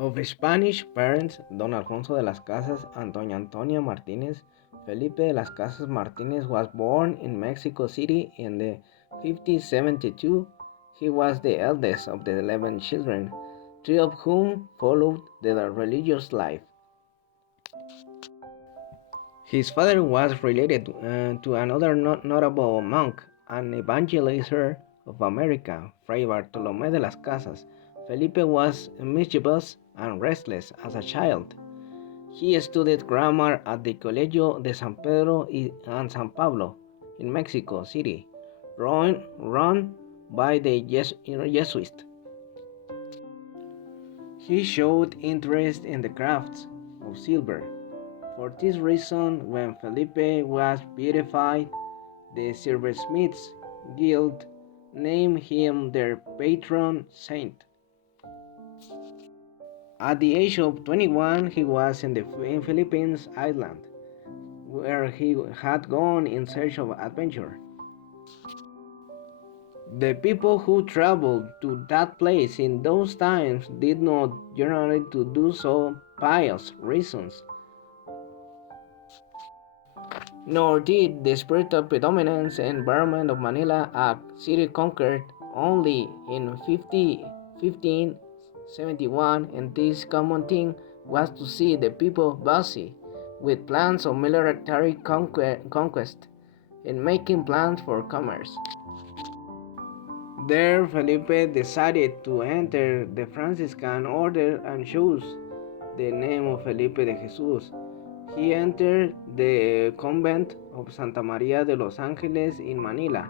Of Spanish parents, Don Alfonso de las Casas and Doña Antonia Martínez, Felipe de las Casas Martínez was born in Mexico City in the 1572. He was the eldest of the 11 children, 3 of whom followed the religious life. His father was related to another notable monk, an evangelizer of America, Fray Bartolomé de las Casas. Felipe was mischievous and restless as a child. He studied grammar at the Colegio de San Pedro and San Pablo in Mexico City, run by the Jesuits. He showed interest in the crafts of silver. For this reason, when Felipe was beatified, the silversmiths guild named him their patron saint. At the age of 21, he was in the Philippine Islands, where he had gone in search of adventure. The people who traveled to that place in those times did not generally to do so pious reasons, nor did the spirit of predominance environment of Manila a city conquered only in 1571, and this common thing was to see the people busy with plans of military conquest and making plans for commerce. There, Felipe decided to enter the Franciscan order and chose the name of Felipe de Jesús. He entered the convent of Santa María de los Ángeles in Manila.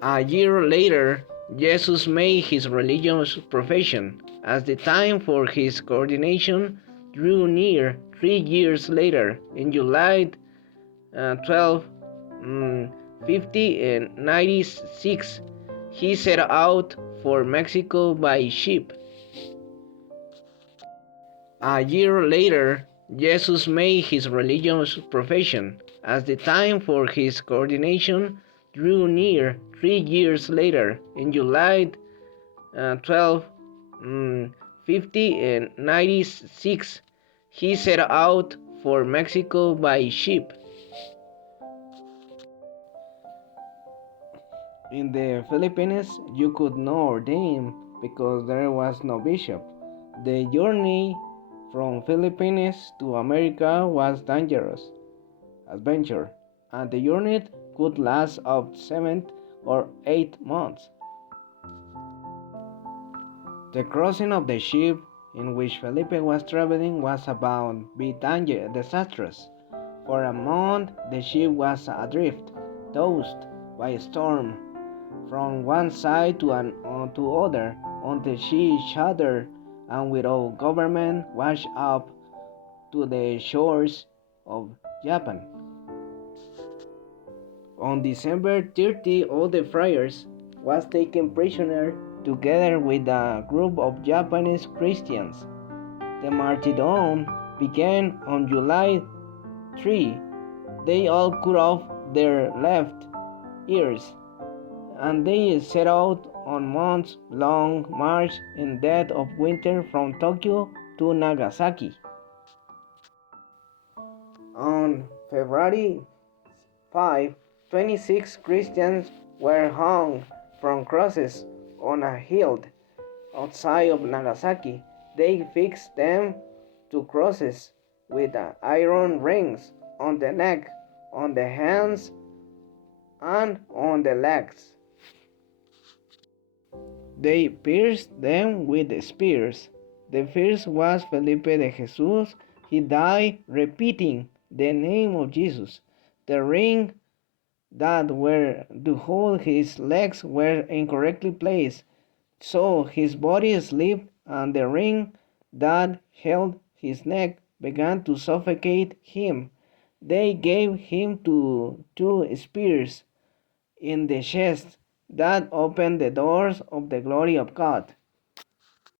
A year later, Jesus made his religious profession. As the time for his ordination drew near, 3 years later, in July 1296, he set out for Mexico by ship. A year later, Jesus made his religious profession. As the time for his ordination drew near, 3 years later, in July 1296, he set out for Mexico by ship. In the Philippines, you could not ordain because there was no bishop. The journey from Philippines to America was dangerous adventure, and the journey could last up 7 or 8 months. The crossing of the ship in which Felipe was traveling was about to be disastrous. For a month, the ship was adrift, tossed by a storm from one side to other, until she shattered and without government washed up to the shores of Japan. On December 30, all the friars was taken prisoner together with a group of Japanese Christians. The martyrdom began on July 3. They all cut off their left ears, and they set out on months-long march in dead of winter from Tokyo to Nagasaki. On February 5, 26 Christians were hung from crosses on a hill outside of Nagasaki. They fixed them to crosses with iron rings on the neck, on the hands, and on the legs. They pierced them with spears. The first was Felipe de Jesús. He died repeating the name of Jesus. The ring that were to hold his legs were incorrectly placed, so his body slipped, and the ring that held his neck began to suffocate him. They gave him two spears in the chest that opened the doors of the glory of God.